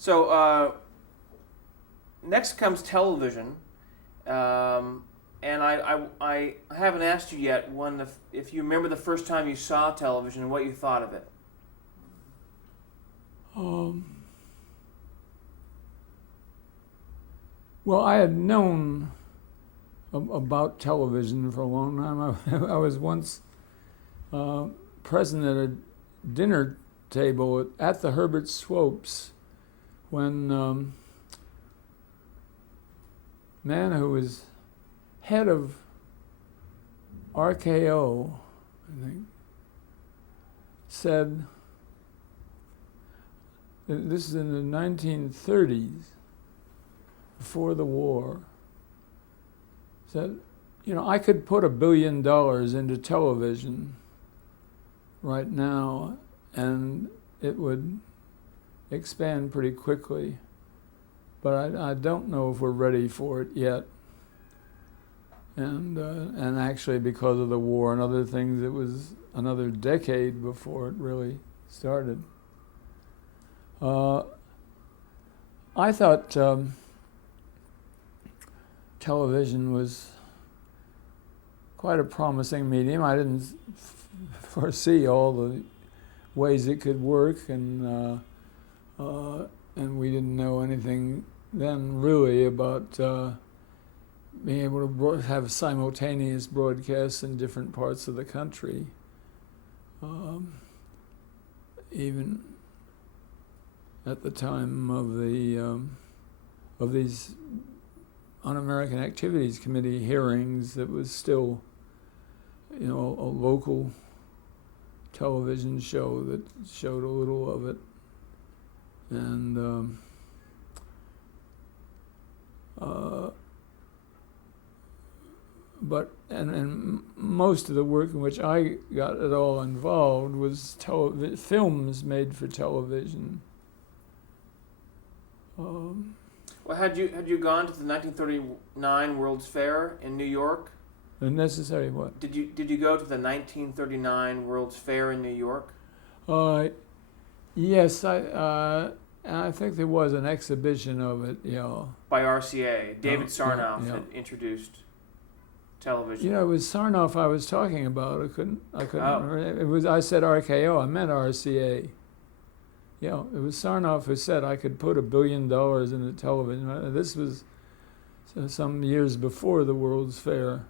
So next comes television, and I haven't asked you yet if you remember the first time you saw television and what you thought of it. Um, well, I had known about television for a long time. I was once present at a dinner table at the Herbert Swopes when man who was head of RKO, I think, said, this is in the 1930s, before the war, said, I could put $1 billion into television right now and it would expand pretty quickly. But I don't know if we're ready for it yet. And actually, because of the war and other things, it was another decade before it really started. I thought television was quite a promising medium. I didn't foresee all the ways it could work, and we didn't know anything then really about being able to have simultaneous broadcasts in different parts of the country. Even at the time of these Un-American Activities Committee hearings, it was still, a local television show that showed a little of it, and but most of the work in which I got at all involved was films made for television. Well, had you gone to the 1939 World's Fair in New York? The necessary what? Did you go to the 1939 World's Fair in New York? Yes, I think there was an exhibition of it. By RCA, David Sarnoff had introduced television. It was Sarnoff I was talking about. I couldn't remember. It was. I said RKO. I meant RCA. It was Sarnoff who said I could put $1 billion into television. This was some years before the World's Fair.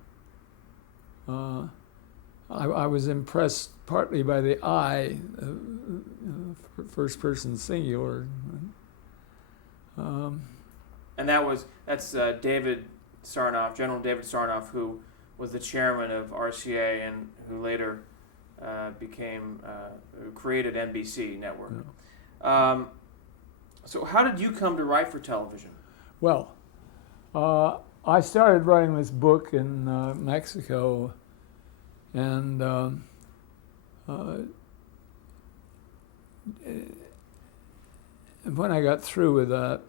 I was impressed partly by the I, first person singular. And that's David Sarnoff, General David Sarnoff, who was the chairman of RCA and who later created NBC network. Yeah. So how did you come to write for television? Well, I started writing this book in Mexico, and when I got through with that,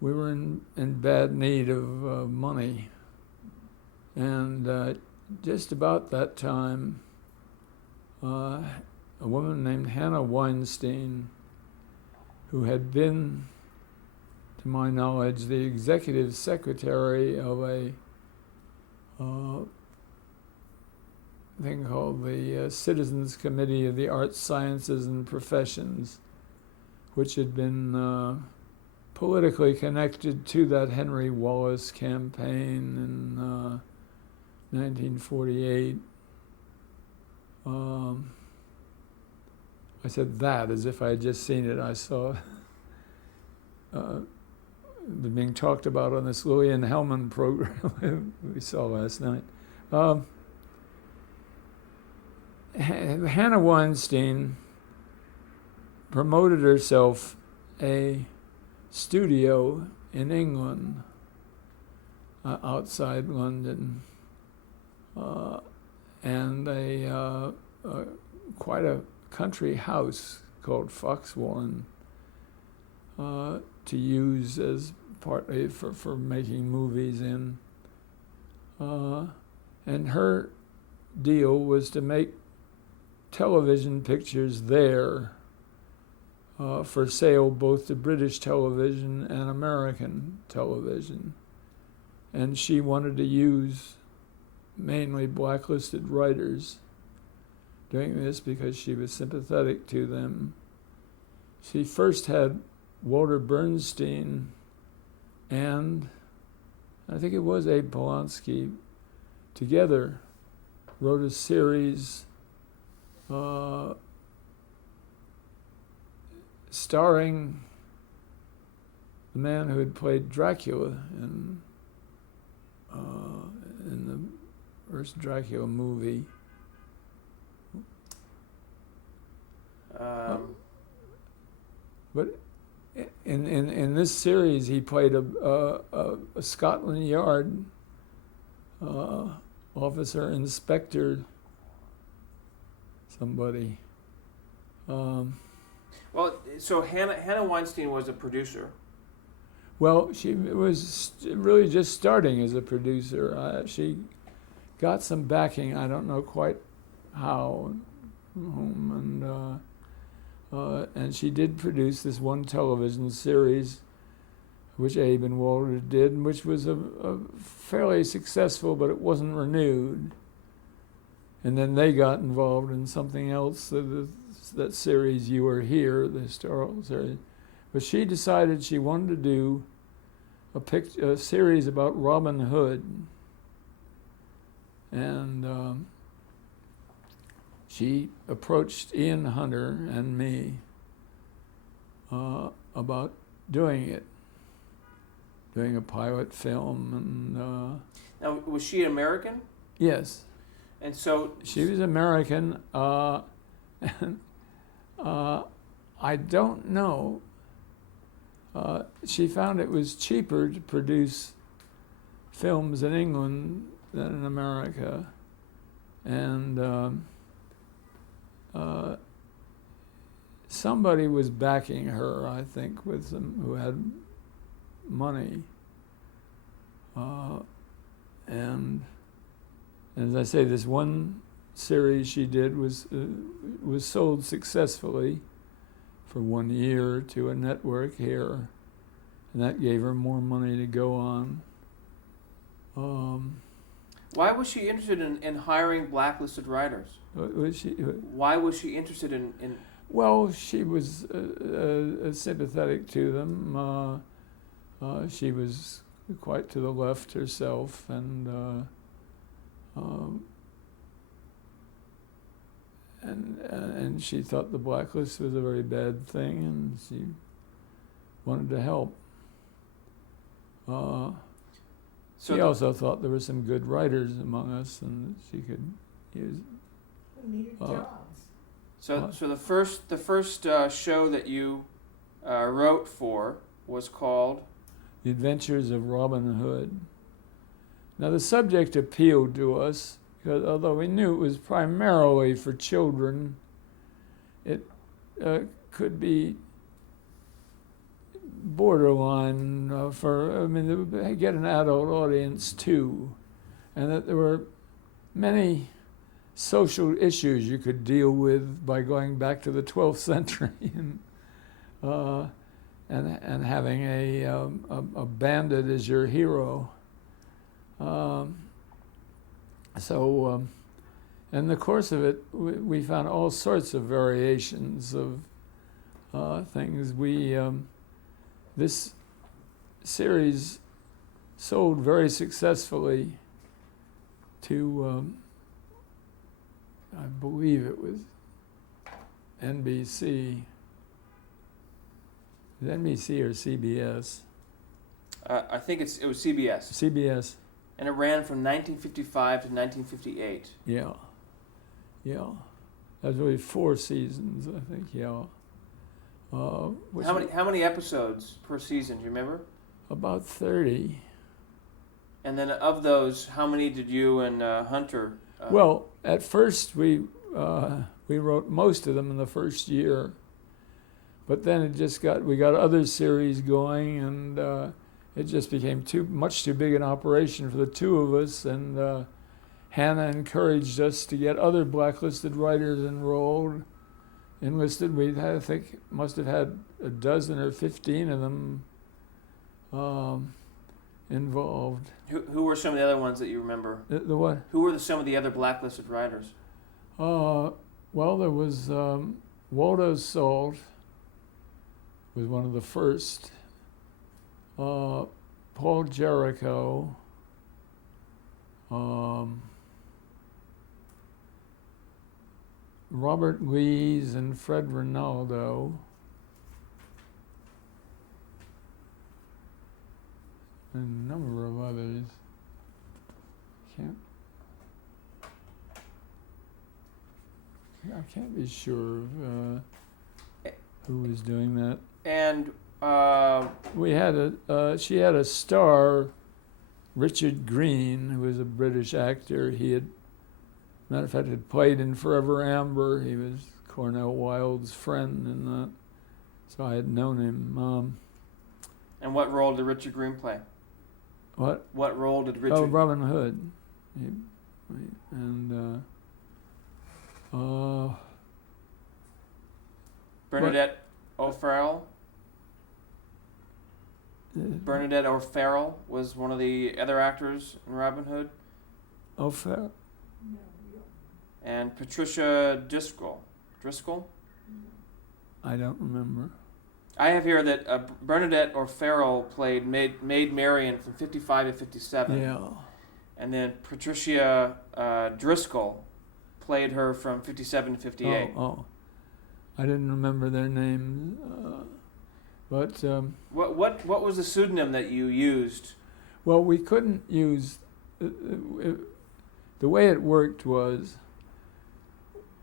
we were in bad need of money. And just about that time, a woman named Hannah Weinstein, who had been, to my knowledge, the executive secretary of a thing called the Citizens Committee of the Arts, Sciences, and Professions, which had been politically connected to that Henry Wallace campaign in 1948. I said that as if I had just seen it. I saw it being talked about on this Lillian Hellman program we saw last night. Hannah Weinstein promoted herself a studio in England, outside London, and quite a country house called Foxwarren to use as partly for making movies in. And her deal was to make television pictures there for sale both to British television and American television. And she wanted to use mainly blacklisted writers doing this because she was sympathetic to them. She first had Walter Bernstein and I think it was Abe Polonsky together wrote a series starring the man who had played Dracula in the first Dracula movie. But in this series, he played a Scotland Yard officer, inspector, somebody. Well, so Hannah Weinstein was a producer. Well, she was really just starting as a producer. She got some backing. I don't know quite how, from whom, and she did produce this one television series, which Abe and Walter did, which was a fairly successful, but it wasn't renewed. And then they got involved in something else, that series You Were Here, the historical series. But she decided she wanted to do a series about Robin Hood. And she approached Ian Hunter and me about doing a pilot film. And now, was she American? yes. And so She was American. And I don't know. She found it was cheaper to produce films in England than in America. And somebody was backing her, I think, with some who had money. And as I say, this one series she did was sold successfully for 1 year to a network here, and that gave her more money to go on. why was she interested in hiring blacklisted writers? Why was she interested in Well, she was sympathetic to them. She was quite to the left herself, and she thought the blacklist was a very bad thing, and she wanted to help. She also thought there were some good writers among us, and that she could use. Who needed jobs? So the first show that you wrote for was called The Adventures of Robin Hood. Now the subject appealed to us, because although we knew it was primarily for children, it could be borderline they get an adult audience too, and that there were many social issues you could deal with by going back to the 12th century and having a bandit as your hero. In the course of it, we found all sorts of variations of things. This series sold very successfully to, I believe it was NBC. Was it NBC or CBS? I think it was CBS. CBS. And it ran from 1955 to 1958. Yeah. That was really 4 seasons, I think. Yeah. How many episodes per season? Do you remember? About 30. And then of those, how many did you and Hunter? Well, at first we wrote most of them in the first year, but then we got other series going, and it just became much too big an operation for the two of us. And Hannah encouraged us to get other blacklisted writers enrolled, enlisted. We had, I think, must have had a dozen or 15 of them involved. Who were some of the other ones that you remember? The what? Who were some of the other blacklisted writers? Well, there was Waldo Salt was one of the first. Paul Jericho. Robert Lees and Fred Rinaldo. And a number of others. I can't be sure of who was doing that. And we had she had a star, Richard Green, who was a British actor. He had, matter of fact, had played in Forever Amber. He was Cornell Wilde's friend in that, so I had known him. And what role did Richard Green play? What? What role did Richard? Oh, Robin Hood. Bernadette O'Farrell. Bernadette O'Farrell was one of the other actors in Robin Hood. O'Farrell. No, you don't. And Patricia Driscoll. Driscoll? I don't remember. I have here that Bernadette O'Farrell played Maid Marian from 55 to 57. Yeah. And then Patricia Driscoll played her from 57 to 58. Oh. I didn't remember their names. But what was the pseudonym that you used? well, we couldn't use the way it worked was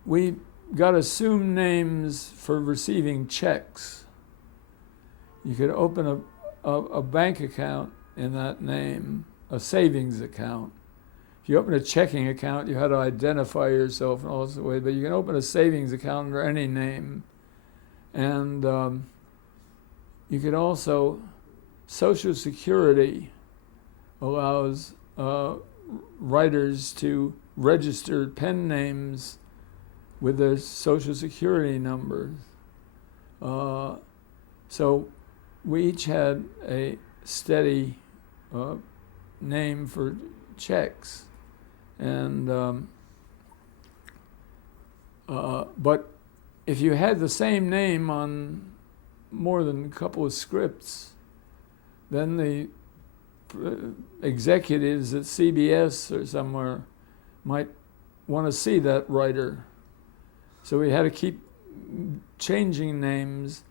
we got assumed names for receiving checks. You could open a bank account in that name, a savings account. If you open a checking account, you had to identify yourself in all sorts of ways, but you can open a savings account under any name. And you could also, Social Security allows writers to register pen names with their Social Security numbers. So we each had a steady name for checks. And but if you had the same name on more than a couple of scripts, then the executives at CBS or somewhere might want to see that writer. So we had to keep changing names.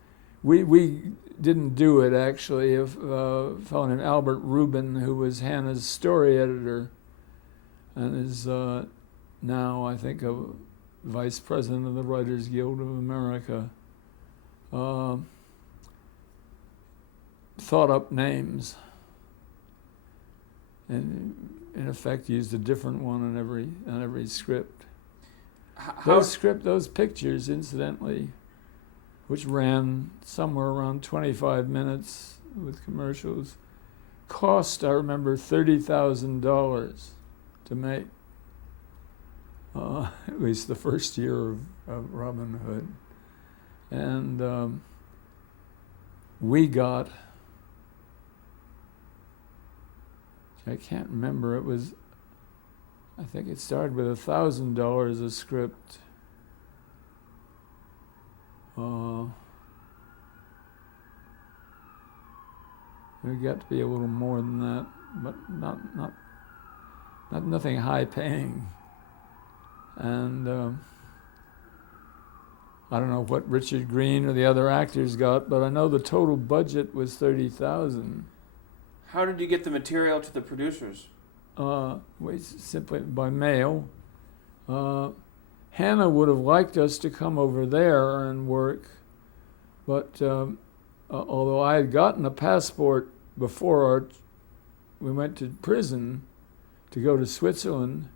We didn't do it, actually. A fellow named Albert Rubin, who was Hannah's story editor and is now, I think, a vice president of the Writers Guild of America, thought up names and, in effect, used a different one on every script. Those pictures, incidentally, which ran somewhere around 25 minutes with commercials, cost, I remember, $30,000 to make, at least the first year of Robin Hood. And we got, I can't remember, it was, I think it started with $1,000 a script. It got to be a little more than that, but nothing high paying. And I don't know what Richard Green or the other actors got, but I know the total budget was $30,000. How did you get the material to the producers? Simply by mail. Hannah would have liked us to come over there and work, but although I had gotten a passport before we went to prison to go to Switzerland,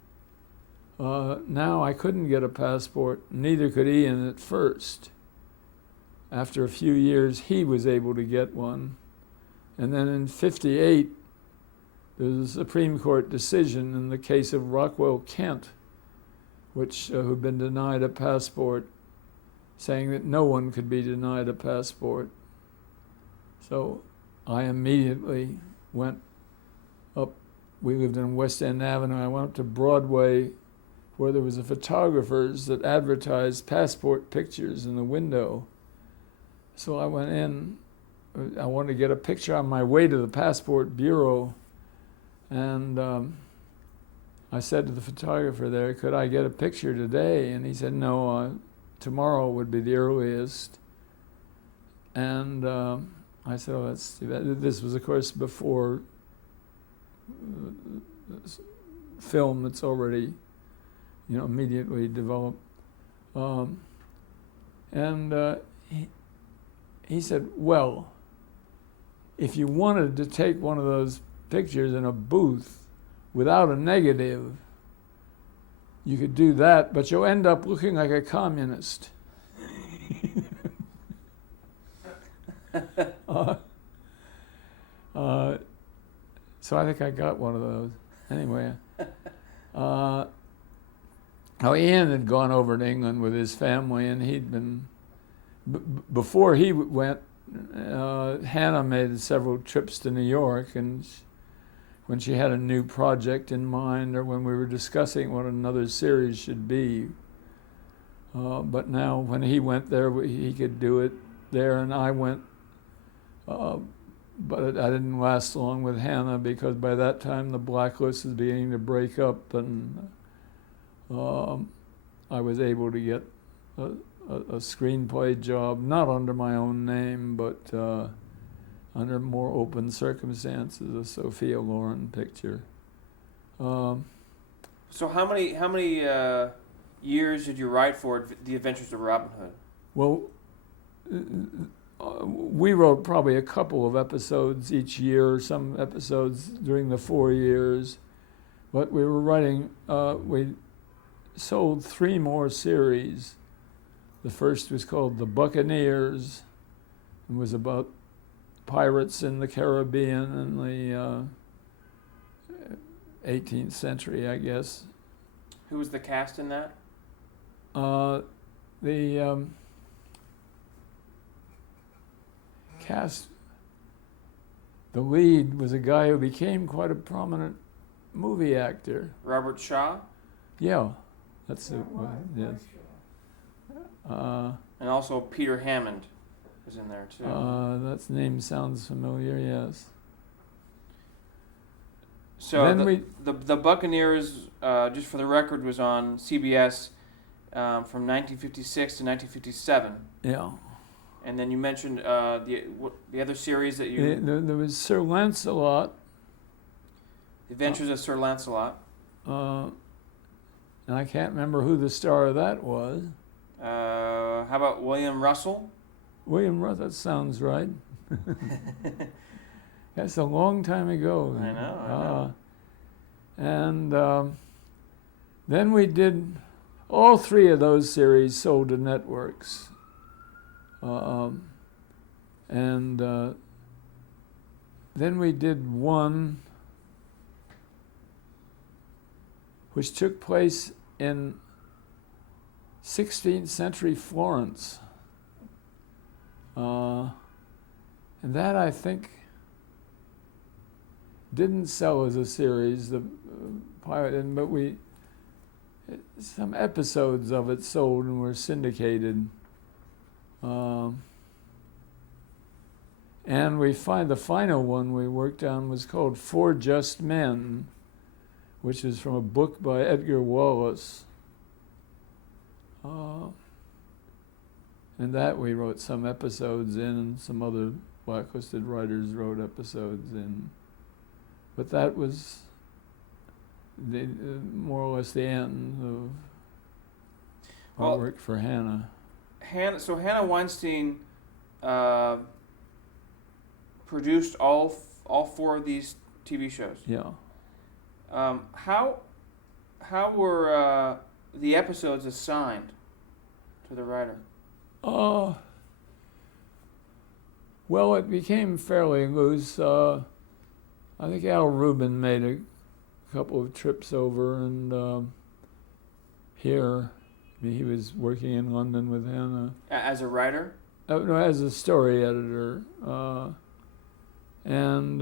now I couldn't get a passport, neither could Ian at first. After a few years, he was able to get one. And then in '58, there was a Supreme Court decision in the case of Rockwell Kent, which who'd been denied a passport saying that no one could be denied a passport. So I immediately went up. We lived on West End Avenue. I went up to Broadway, where there was a photographers that advertised passport pictures in the window. So I went in. I wanted to get a picture on my way to the passport bureau, and I said to the photographer there, "Could I get a picture today?" And he said, "No, tomorrow would be the earliest." And I said, "Oh, that's too bad." This was, of course, before film that's already, immediately developed. He said, "Well, if you wanted to take one of those pictures in a booth without a negative, you could do that, but you'll end up looking like a communist." So I think I got one of those. Anyway, Ian had gone over to England with his family, and he'd been, before he went, Hannah made several trips to New York, and when she had a new project in mind, or when we were discussing what another series should be. But now when he went there, he could do it there, and I went, but I didn't last long with Hannah, because by that time the Blacklist was beginning to break up, and I was able to get a screenplay job, not under my own name, but under more open circumstances, a Sophia Loren picture. So how many years did you write for The Adventures of Robin Hood? Well, we wrote probably a couple of episodes each year, some episodes during the 4 years. But we were writing, we sold 3 more series. The first was called The Buccaneers. It was about pirates in the Caribbean in the 18th century, I guess. Who was the cast in that? The cast, the lead was a guy who became quite a prominent movie actor. Robert Shaw? Yeah, that's it. Yes. And also Peter Hammond is in there too. That name sounds familiar, yes. So then the Buccaneers, just for the record, was on CBS from 1956 to 1957. Yeah. And then you mentioned the other series that you... There was Sir Lancelot. The Adventures of Sir Lancelot. And I can't remember who the star of that was. How about William Russell? William Russell, that sounds right. That's a long time ago. I know. And then we did, all 3 of those series sold to networks. And then we did one which took place in 16th century Florence. And that, I think, didn't sell as a series, the pilot, but some episodes of it sold and were syndicated. And we find the final one we worked on was called Four Just Men, which is from a book by Edgar Wallace. And that we wrote some episodes in, and some other blacklisted writers wrote episodes in. But that was more or less the end of our work for Hannah. So Hannah Weinstein produced all 4 of these TV shows. Yeah. How were the episodes assigned to the writer? Well, it became fairly loose. I think Al Rubin made a couple of trips over and here He was working in London with Hannah. As a writer? No, as a story editor. And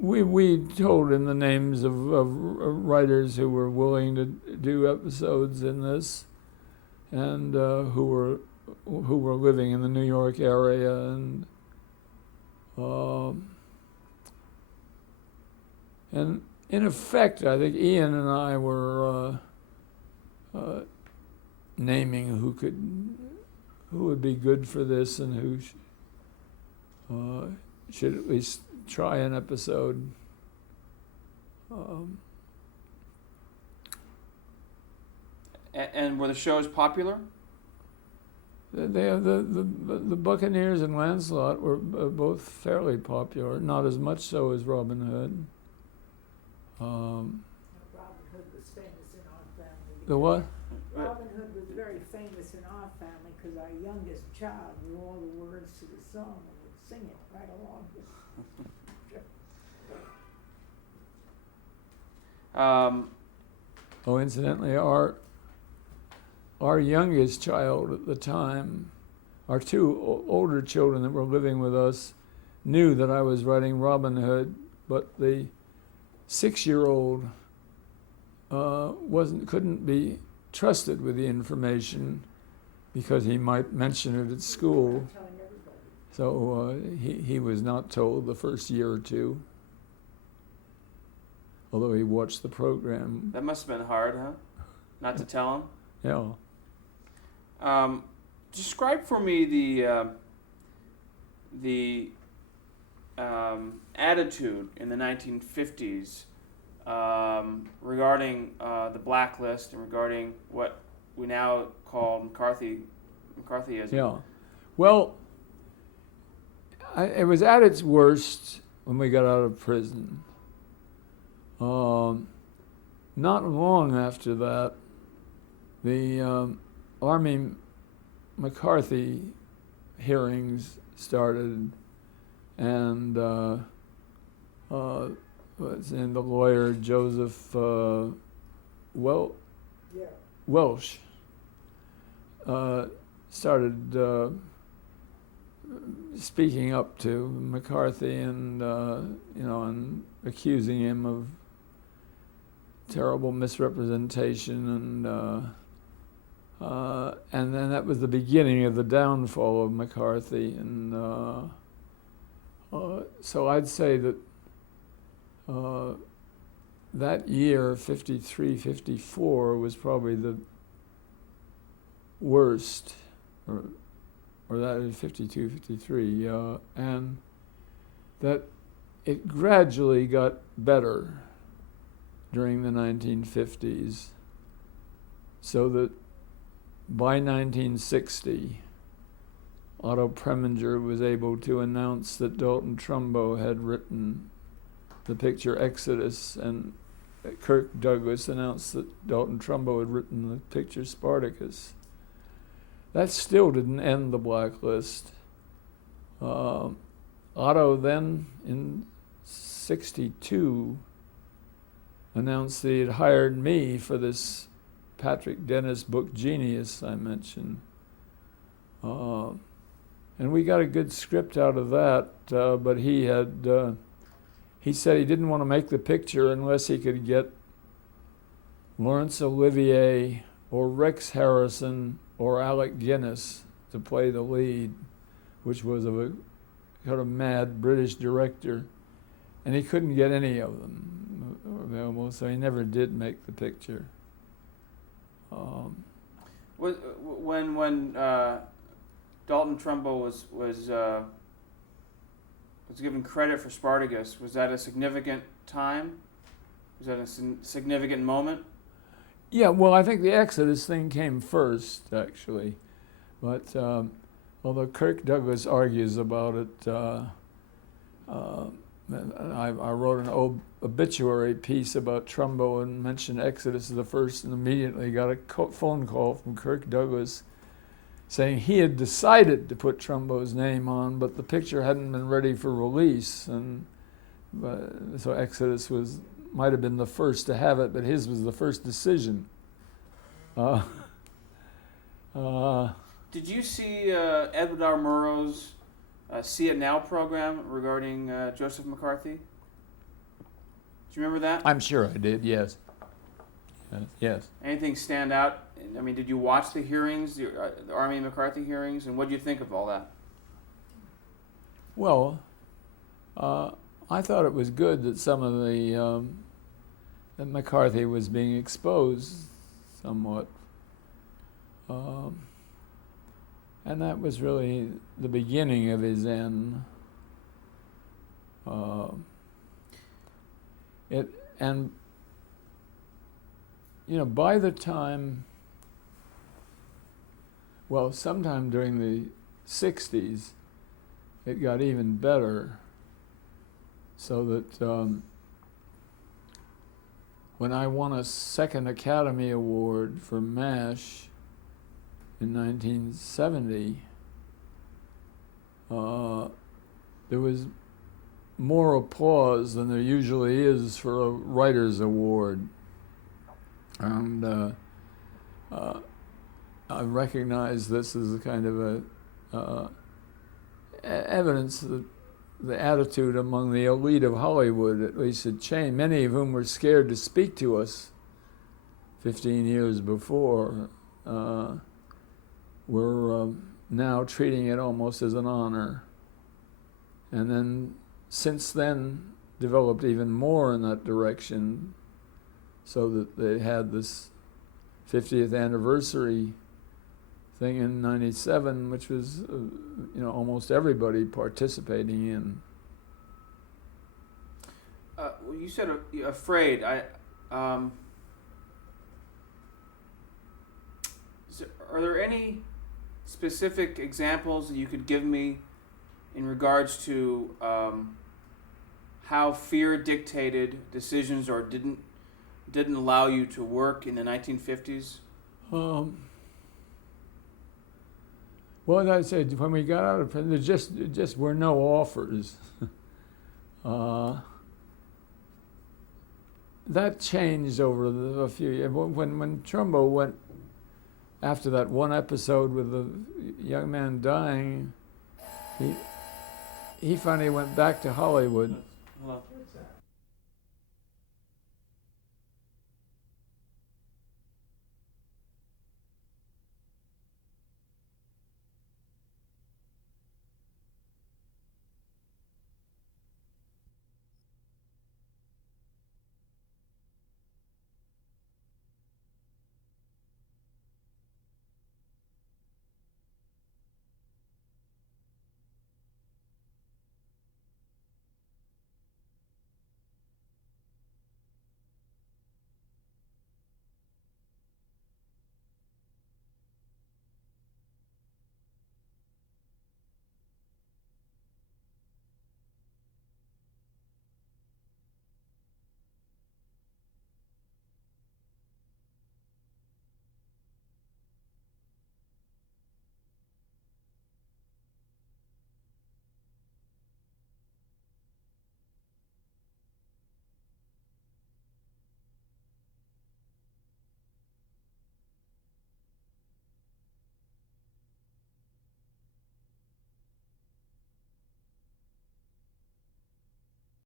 we told him the names of writers who were willing to do episodes in this, and who were living in the New York area, and in effect, I think Ian and I were naming who would be good for this and who should at least try an episode. And were the shows popular? The Buccaneers and Lancelot were both fairly popular, not as much so as Robin Hood. Robin Hood was famous in our family. The what? Robin Hood was very famous in our family because our youngest child knew all the words to the song and would sing it right along with Incidentally, our youngest child at the time, our two older children that were living with us, knew that I was writing Robin Hood, but the 6-year-old couldn't be trusted with the information because he might mention it at school. So he was not told the first year or two, although he watched the program. That must have been hard, huh? Not to tell him? Yeah. Describe for me the attitude in the 1950s regarding the blacklist and regarding what we now call McCarthyism. Yeah. Well, it was at its worst when we got out of prison. Not long after that, the Army McCarthy hearings started, and the lawyer Joseph Welsh started speaking up to McCarthy and and accusing him of terrible misrepresentation, and then that was the beginning of the downfall of McCarthy, and so I'd say that that year, 53, 54, was probably the worst, or that is 52, 53, and that it gradually got better during the 1950s, so that by 1960, Otto Preminger was able to announce that Dalton Trumbo had written the picture Exodus, and Kirk Douglas announced that Dalton Trumbo had written the picture Spartacus. That still didn't end the blacklist. Otto then, in 62, announced that he had hired me for this Patrick Dennis book, Genius, I mentioned. And we got a good script out of that, but he said he didn't want to make the picture unless he could get Laurence Olivier or Rex Harrison or Alec Guinness to play the lead, which was of a kind of mad British director. And he couldn't get any of them available, so he never did make the picture. When Dalton Trumbo was given credit for Spartacus, was that a significant time? Was that a significant moment? Yeah, well, I think the Exodus thing came first, actually. But although Kirk Douglas argues about it, I wrote an obituary piece about Trumbo and mentioned Exodus as the first, and immediately got a phone call from Kirk Douglas saying he had decided to put Trumbo's name on, but the picture hadn't been ready for release, and so Exodus might have been the first to have it, but his was the first decision. Did you see Edward R. Murrow's See It Now program regarding Joseph McCarthy? Do you remember that? I'm sure I did. Yes. Yes. Anything stand out? I mean, did you watch the hearings, the Army McCarthy hearings, and what did you think of all that? Well, I thought it was good that some of that McCarthy was being exposed somewhat. And that was really the beginning of his end. By the time, sometime during the 60s, it got even better, so that when I won a second Academy Award for MASH in 1970, there was more applause than there usually is for a writer's award. And I recognize this as a kind of evidence that the attitude among the elite of Hollywood, at least, had changed. Many of whom were scared to speak to us 15 years before were now treating it almost as an honor. And then, since then, developed even more in that direction, so that they had this 50th anniversary thing in '97, which was, almost everybody participating in. Well, you said afraid. Are there any specific examples that you could give me in regards to how fear dictated decisions or didn't allow you to work in the 1950s? Well, as I said, when we got out of prison, there just were no offers. That changed over a few years. When Trumbo went, after that one episode with the young man dying, he finally went back to Hollywood. Hello.